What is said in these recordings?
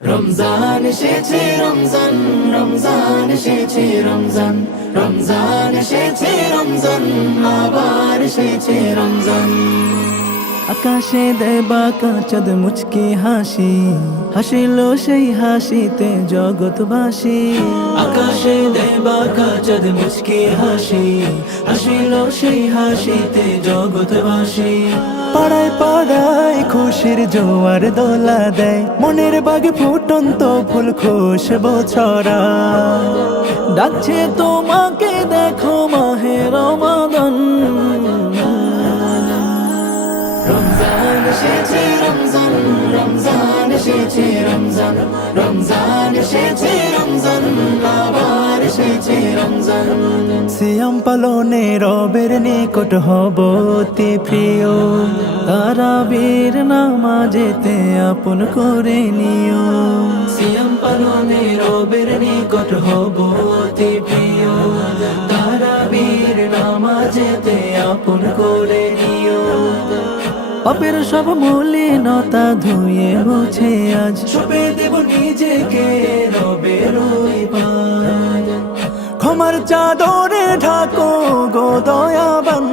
রমজান এসেছে রমজান, রমজান এসেছে রমজান, রমজান এসেছে রমজান, আবার এসেছে রমজান। আকাশে দেয় বাঁকা চাঁদ মুচকি হাসি, হাসিল সেই হাসিতে জগৎবাসী। আকাশে দেয় বাঁকা চাঁদ মুচকি হাসি, হাসিল সেই হাসিতে জগৎবাসী। পাড়ায় পাড়ায় খুশির জোয়ার দোলা দেয়, মনের বাগে ফুটন্ত ফুল খুশবু ছড়া। ডাকছে তোমাকে দেখো মাহে রমাদান। রমজান এসেছে রমজান, রমজান এসেছে রমজান, রমজান এসেছে রমজান, আবার এসেছে রমজান। সিয়াম পালনে রবের নিকট হব অতি প্রিয়, তারাবীর নামাজেতে আপন করে নিও। সিয়াম পালনে রবের নিকট হব অতি প্রিয়, তারাবীর নামাজেতে আপন করে নিও। পাপের সব মলিনতা ধুয়ে মুছে আজ সবে দেব নিজেকে রবের ওই পায়। ক্ষমার চাদরে ঢাকো গো দয়াবান।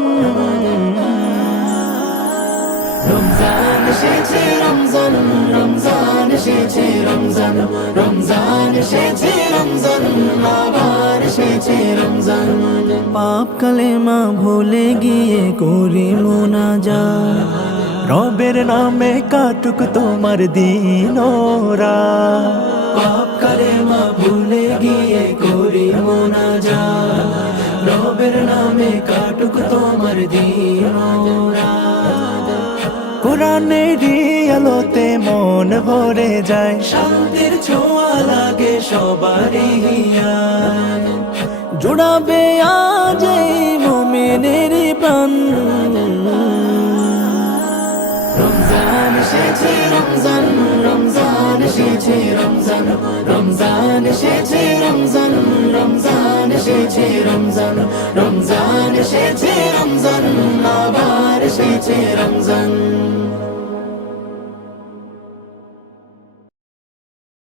রমজান এসেছে রমজান, রমজান এসেছে রমজান, রমজান এসেছে রমজান, আবার এসেছে রমজান। পাপ কালেমা ভুলে গিয়ে করি মুনাজাত, রবের নামে কাটুক তোমার দিন রাত। পাপ কালেমা ভুলে গিয়ে করি মুনাজাত, রবের নামে কাটুক তোমার দিন রাত। কোরআনেরই আলোতে মন ভরে যায়, শান্তির ছোঁয়া লাগে সবারই হিয়ায়। জুড়াবে আজ এই মুমিনেরই প্রাণ। রমজান এসেছে রমজান, রমজান এসেছে রমজান, রমজান এসেছে রমজান, রমজান এসেছে রমজান, রমজান এসেছে রমজান, আবার এসেছে রমজান।